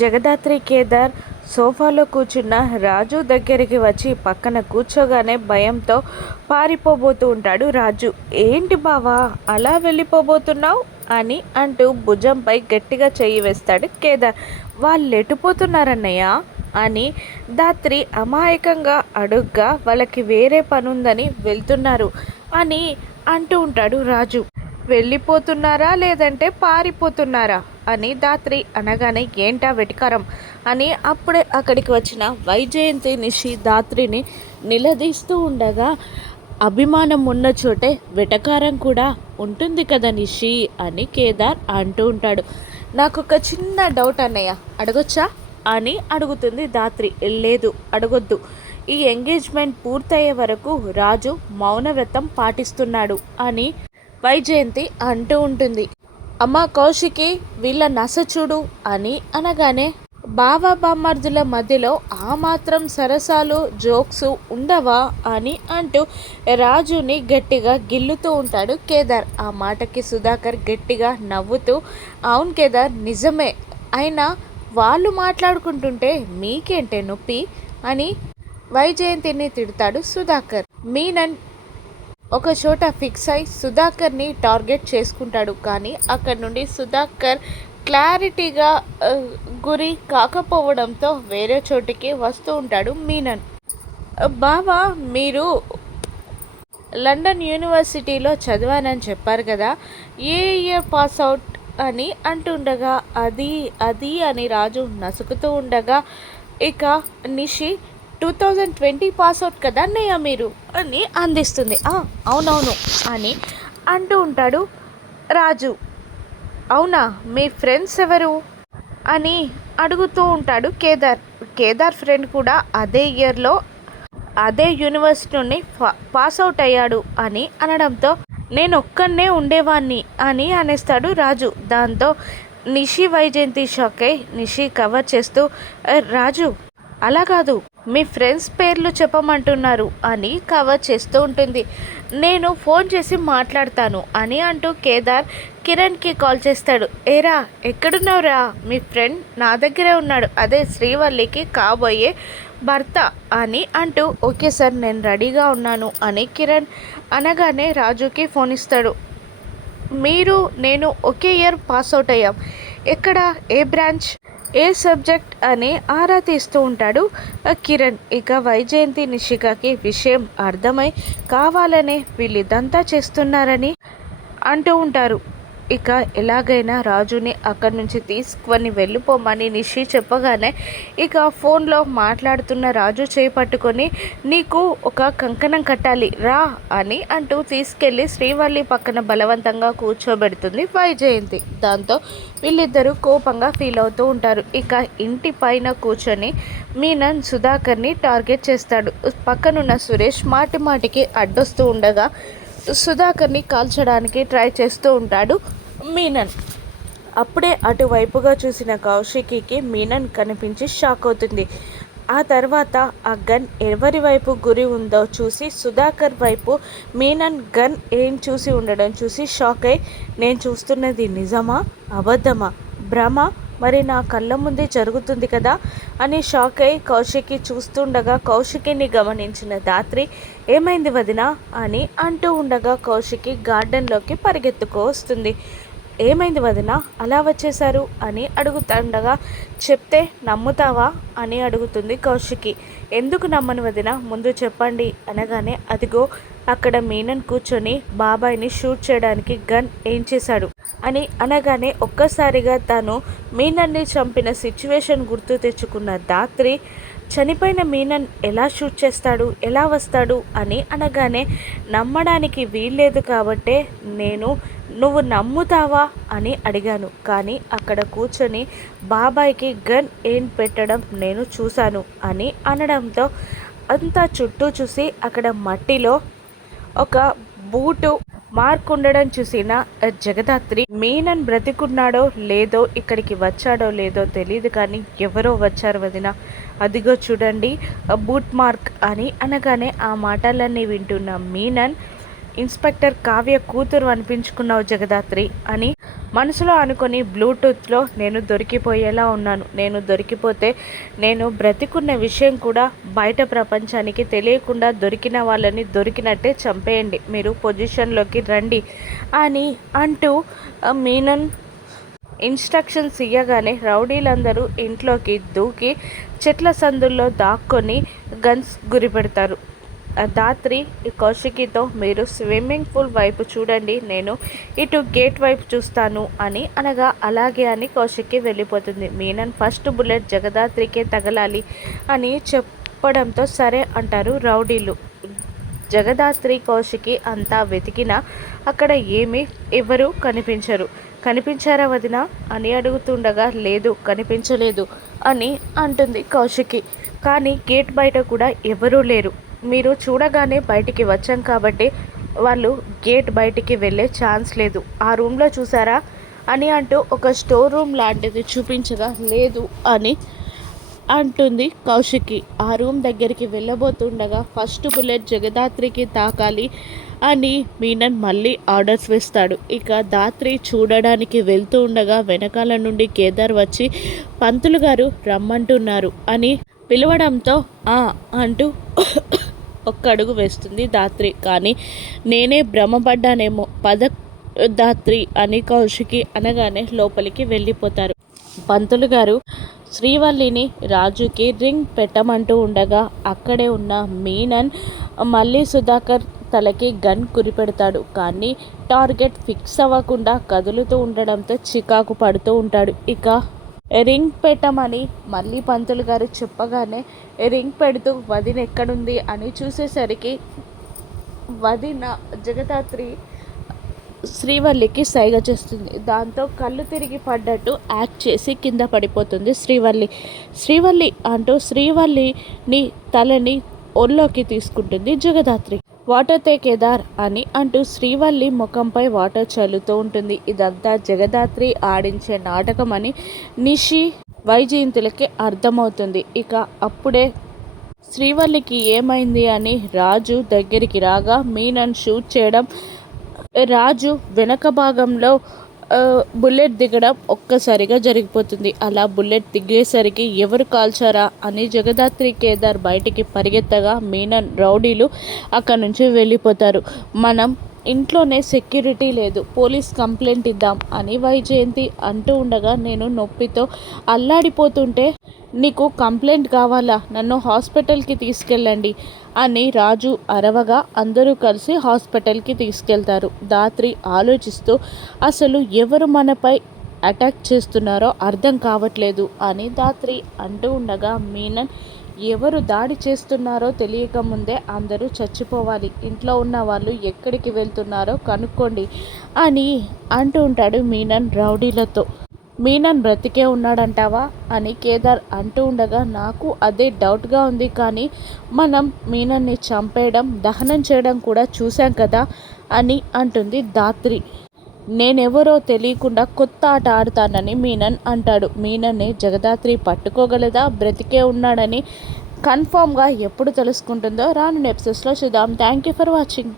జగదాత్రి కేదార్ సోఫాలో కూర్చున్న రాజు దగ్గరికి వచ్చి పక్కన కూర్చోగానే భయంతో పారిపోబోతూ ఉంటాడు రాజు. ఏంటి బావా అలా వెళ్ళిపోబోతున్నావు అని అంటూ భుజంపై గట్టిగా చెయ్యి వేస్తాడు కేదార్. వాళ్ళు ఎటుపోతున్నారన్నయ్య అని దాత్రి అమాయకంగా అడుగ్గా వాళ్ళకి వేరే పనుందని వెళ్తున్నారు అని అంటూ ఉంటాడు రాజు. వెళ్ళిపోతున్నారా లేదంటే పారిపోతున్నారా అని దాత్రి అనగానే ఏంటా వెటికారం అని అప్పుడే అక్కడికి వచ్చిన వైజయంతి నిషి దాత్రిని నిలదీస్తూ ఉండగా, అభిమానం ఉన్న చోటే వెటకారం కూడా ఉంటుంది కదా నిషి అని కేదార్ అంటూ ఉంటాడు. నాకు ఒక చిన్న డౌట్ అన్నయ్య, అడగొచ్చా అని అడుగుతుంది దాత్రి. లేదు అడగొద్దు, ఈ ఎంగేజ్మెంట్ పూర్తయ్యే వరకు రాజు మౌనవ్రతం పాటిస్తున్నాడు అని వైజయంతి అంటూ ఉంటుంది. అమ్మ కౌశికి వీళ్ళ నస చూడు అని అనగానే, బావ బామ్మర్దుల మధ్యలో ఆ మాత్రం సరసాలు జోక్స్ ఉండవా అని అంటూ రాజుని గట్టిగా గిల్లుతూ ఉంటాడు కేదార్. ఆ మాటకి సుధాకర్ గట్టిగా నవ్వుతూ, అవును కేదార్ నిజమే, అయినా వాళ్ళు మాట్లాడుకుంటుంటే మీకేంటే నొప్పి అని వైజయంతిని తిడతాడు సుధాకర్. మీనన్ ఒక చోట ఫిక్స్ అయి సుధాకర్ని టార్గెట్ చేసుకుంటాడు. కానీ అక్కడ నుండి సుధాకర్ క్లారిటీగా గురి కాకపోవడంతో వేరే చోటికి వస్తూ ఉంటాడు మీనన్. బావా మీరు లండన్ యూనివర్సిటీలో చదివానని చెప్పారు కదా, ఏ ఇయర్ పాస్ అవుట్ అని అంటుండగా అది అది అని రాజు నసుకుతూ ఉండగా, ఇక నిషి 2020 పాస్అవుట్ కదా అన్నయ్య మీరు అని అందిస్తుంది. అవునవును అని అంటూ ఉంటాడు రాజు. అవునా మీ ఫ్రెండ్స్ ఎవరు అని అడుగుతూ ఉంటాడు కేదార్. కేదార్ ఫ్రెండ్ కూడా అదే ఇయర్లో అదే యూనివర్సిటీ నుండి పాస్అవుట్ అయ్యాడు అని అనడంతో, నేను ఒక్కనే ఉండేవాణ్ణి అని అనేస్తాడు రాజు. దాంతో నిషి వైజయంతి షాక్ అయి నిషి కవర్ చేస్తూ, రాజు అలా కాదు మీ ఫ్రెండ్స్ పేర్లు చెప్పమంటున్నారు అని కవర్ చేస్తూ ఉంటుంది. నేను ఫోన్ చేసి మాట్లాడతాను అని అంటూ కేదార్ కిరణ్కి కాల్ చేస్తాడు. ఏరా ఎక్కడున్నావురా, మీ ఫ్రెండ్ నా దగ్గరే ఉన్నాడు, అదే శ్రీవల్లికి కాబోయే భర్త అని అంటూ, ఓకే సార్ నేను రెడీగా ఉన్నాను అని కిరణ్ అనగానే రాజుకి ఫోన్ ఇస్తాడు. మీరు నేను ఒకే ఇయర్ పాస్అవుట్ అయ్యాం, ఎక్కడ ఏ బ్రాంచ్ ఏ సబ్జెక్ట్ అని ఆరా తీస్తూ ఉంటాడు కిరణ్. ఇక వైజయంతి నిషికకి విషయం అర్థమై కావాలనే వీళ్ళిదంతా చేస్తున్నారని అంటూ ఉంటారు. ఇక ఎలాగైనా రాజుని అక్కడి నుంచి తీసుకొని వెళ్ళిపోమని నిషి చెప్పగానే, ఇక ఫోన్లో మాట్లాడుతున్న రాజు చేపట్టుకొని, నీకు ఒక కంకణం కట్టాలి రా అని అంటూ తీసుకెళ్ళి శ్రీవల్లి పక్కన బలవంతంగా కూర్చోబెడుతుంది వైజయంతి. దాంతో వీళ్ళిద్దరూ కోపంగా ఫీల్ అవుతూ ఉంటారు. ఇక ఇంటి పైన కూర్చొని మీనన్ సుధాకర్ని టార్గెట్ చేస్తాడు. పక్కనున్న సురేష్ మాటి మాటికి అడ్డొస్తూ ఉండగా సుధాకర్ని కాల్చడానికి ట్రై చేస్తూ ఉంటాడు మీనన్. అప్పుడే అటువైపుగా చూసిన కౌశికికి మీనన్ కనిపించి షాక్ అవుతుంది. ఆ తర్వాత ఆ గన్ ఎవరి వైపు గురి ఉందో చూసి సుధాకర్ వైపు మీనన్ గన్ ఏం చూసి ఉండడం చూసి షాక్ అయి, నేను చూస్తున్నది నిజమా అబద్ధమా భ్రమ, మరి నా కళ్ళ ముందే జరుగుతుంది కదా అని షాక్ అయి కౌశికి చూస్తుండగా కౌశికిని గమనించిన దాత్రి, ఏమైంది వదిన అని అంటూ ఉండగా కౌశికి గార్డెన్లోకి పరిగెత్తుకు వస్తుంది. ఏమైంది వదిన అలా వచ్చేశారు అని అడుగుతుండగా, చెప్తే నమ్ముతావా అని అడుగుతుంది కౌశికి. ఎందుకు నమ్మను వదిన, ముందు చెప్పండి అనగానే, అదిగో అక్కడ మీనన్ కూర్చొని బాబాయ్ని షూట్ చేయడానికి గన్ ఏం చేశాడు అని అనగానే ఒక్కసారిగా తను మీనన్ని చంపిన సిచ్యువేషన్ గుర్తు తెచ్చుకున్న దాత్రి, చనిపోయిన మీనన్ ఎలా షూట్ చేస్తాడు ఎలా వస్తాడు అని అనగానే, నమ్మడానికి వీల్లేదు కాబట్టే నేను నువ్వు నమ్ముతావా అని అడిగాను, కానీ అక్కడ కూర్చొని బాబాయ్కి గన్ ఏం పెట్టడం నేను చూశాను అని అనడంతో అంతా చుట్టూ చూసి అక్కడ మట్టిలో ఒక బూటు మార్క్ ఉండడం చూసిన జగదాత్రి, మీనన్ బ్రతికున్నాడో లేదో ఇక్కడికి వచ్చాడో లేదో తెలియదు కానీ ఎవరో వచ్చారు వదిన, అదిగో చూడండి బూట్ మార్క్ అని అనగానే ఆ మాటలన్నీ వింటున్న మీనన్, ఇన్స్పెక్టర్ కావ్య కూతురు అనిపించుకున్నావు జగదాత్రి అని మనసులో అనుకొని బ్లూటూత్లో నేను దొరికిపోయేలా ఉన్నాను. నేను దొరికిపోతే నేను బ్రతికున్న విషయం కూడా బయట ప్రపంచానికి తెలియకుండా దొరికిన వాళ్ళని దొరికినట్టే చంపేయండి, మీరు పొజిషన్లోకి రండి అని అంటూ మీనన్ ఇన్స్ట్రక్షన్స్ ఇయ్యగానే రౌడీలందరూ ఇంట్లోకి దూకి చెట్ల సందుల్లో దాక్కొని గన్స్ గురిపెడతారు. దాత్రి కౌశికితో మీరు స్విమ్మింగ్ పూల్ వైపు చూడండి, నేను ఇటు గేట్ వైపు చూస్తాను అని అనగా అలాగే అని కౌశికి వెళ్ళిపోతుంది. మీనన్ ఫస్ట్ బుల్లెట్ జగదాత్రికే తగలాలి అని చెప్పడంతో సరే అంటారు రౌడీలు. జగదాత్రి కౌశికి అంతా వెతికినా అక్కడ ఏమీ ఎవరు కనిపించరు. కనిపించారా వదిన అని అడుగుతుండగా లేదు కనిపించలేదు అని అంటుంది కౌశికి. కానీ గేట్ బయట కూడా ఎవరూ లేరు, మీరు చూడగానే బయటికి వచ్చాం కాబట్టి వాళ్ళు గేట్ బయటికి వెళ్ళే ఛాన్స్ లేదు. ఆ రూమ్లో చూసారా అని అంటూ ఒక స్టోర్ రూమ్ లాంటిది చూపించగా లేదు అని అంటుంది కౌశికి. ఆ రూమ్ దగ్గరికి వెళ్ళబోతుండగా ఫస్ట్ బుల్లెట్ జగదాత్రికి తాకాలి అని మీనన్ మళ్ళీ ఆర్డర్స్ వేస్తాడు. ఇక దాత్రి చూడడానికి వెళ్తూ ఉండగా వెనకాల నుండి కేదార్ వచ్చి పంతులు గారు రమ్మంటున్నారు అని పిలవడంతో అంటూ ఒక్క అడుగు వేస్తుంది దాత్రి. కానీ నేనే భ్రమపడ్డానేమో దాత్రి అని కౌశికి అనగానే లోపలికి వెళ్ళిపోతారు. పంతులు గారు శ్రీవల్లిని రాజుకి రింగ్ పెట్టమంటూ ఉండగా అక్కడే ఉన్న మీనన్ మళ్ళీ సుధాకర్ తలకి గన్ కురిపెడతాడు. కానీ టార్గెట్ ఫిక్స్ అవ్వకుండా కదులుతూ ఉండడంతో చికాకు పడుతూ ఉంటాడు. ఇక రింగ్ పెట్టమని మళ్ళీ పంతులు గారు చెప్పగానే రింగ్ పెడుతూ వదిన ఎక్కడుంది అని చూసేసరికి వదిన జగదాత్రి శ్రీవల్లికి సైగ చేస్తుంది. దాంతో కళ్ళు తిరిగి పడ్డట్టు యాక్ట్ చేసి కింద పడిపోతుంది శ్రీవల్లి అంటూ శ్రీవల్లిని తలని ఒళ్ళోకి తీసుకుంటుంది జగదాత్రి. వాటర్ తే కేదార్ అని అంటూ శ్రీవల్లి ముఖంపై వాటర్ చల్లుతూ ఉంటుంది. ఇదంతా జగదాత్రి ఆడించే నాటకం అని నిషి వైజయంతులకి అర్థమవుతుంది. ఇక అప్పుడే శ్రీవల్లికి ఏమైంది అని రాజు దగ్గరికి రాగా మీనన్ షూట్ చేయడం, రాజు వెనక భాగంలో బుల్లెట్ దిగడం ఒక్కసారిగా జరిగిపోతుంది. అలా బుల్లెట్ దిగేసరికి ఎవరు కాల్చారా అని జగదాత్రి కేదార్ బయటికి పరిగెత్తగా మీనన్ రౌడీలు అక్కడి నుంచి వెళ్ళిపోతారు. మనం ఇంట్లోనే సెక్యూరిటీ లేదు, పోలీస్ కంప్లైంట్ ఇద్దాం అని వైజయంతి అంటూ ఉండగా నేను నొప్పితో అల్లాడిపోతుంటే నీకు కంప్లైంట్ కావాలా, నన్ను హాస్పిటల్కి తీసుకెళ్ళండి అని రాజు అరవగా అందరూ కలిసి హాస్పిటల్కి తీసుకెళ్తారు. దాత్రి ఆలోచిస్తూ అసలు ఎవరు మనపై అటాక్ చేస్తున్నారో అర్థం కావట్లేదు అని దాత్రి అంటూ ఉండగా మీనన్ ఎవరు దాడి చేస్తున్నారో తెలియక ముందే అందరూ చచ్చిపోవాలి, ఇంట్లో ఉన్న వాళ్ళు ఎక్కడికి వెళ్తున్నారో కనుక్కోండి అని అంటూ ఉంటాడు మీనన్ రౌడీలతో. మీనన్ బ్రతికే ఉన్నాడంటావా అని కేదార్ అంటూ ఉండగా నాకు అదే డౌట్గా ఉంది, కానీ మనం మీనన్ని చంపేయడం దహనం చేయడం కూడా చూశాం కదా అని అంటుంది దాత్రి. నేనెవరో తెలియకుండా కొత్త ఆట ఆడతానని మీనన్ అంటాడు. మీనన్ని జగదాత్రి పట్టుకోగలదా, బ్రతికే ఉన్నాడని కన్ఫామ్గా ఎప్పుడు తెలుసుకుంటుందో రాను ఎపిసోడ్స్లో చూద్దాం. Thank you for watching.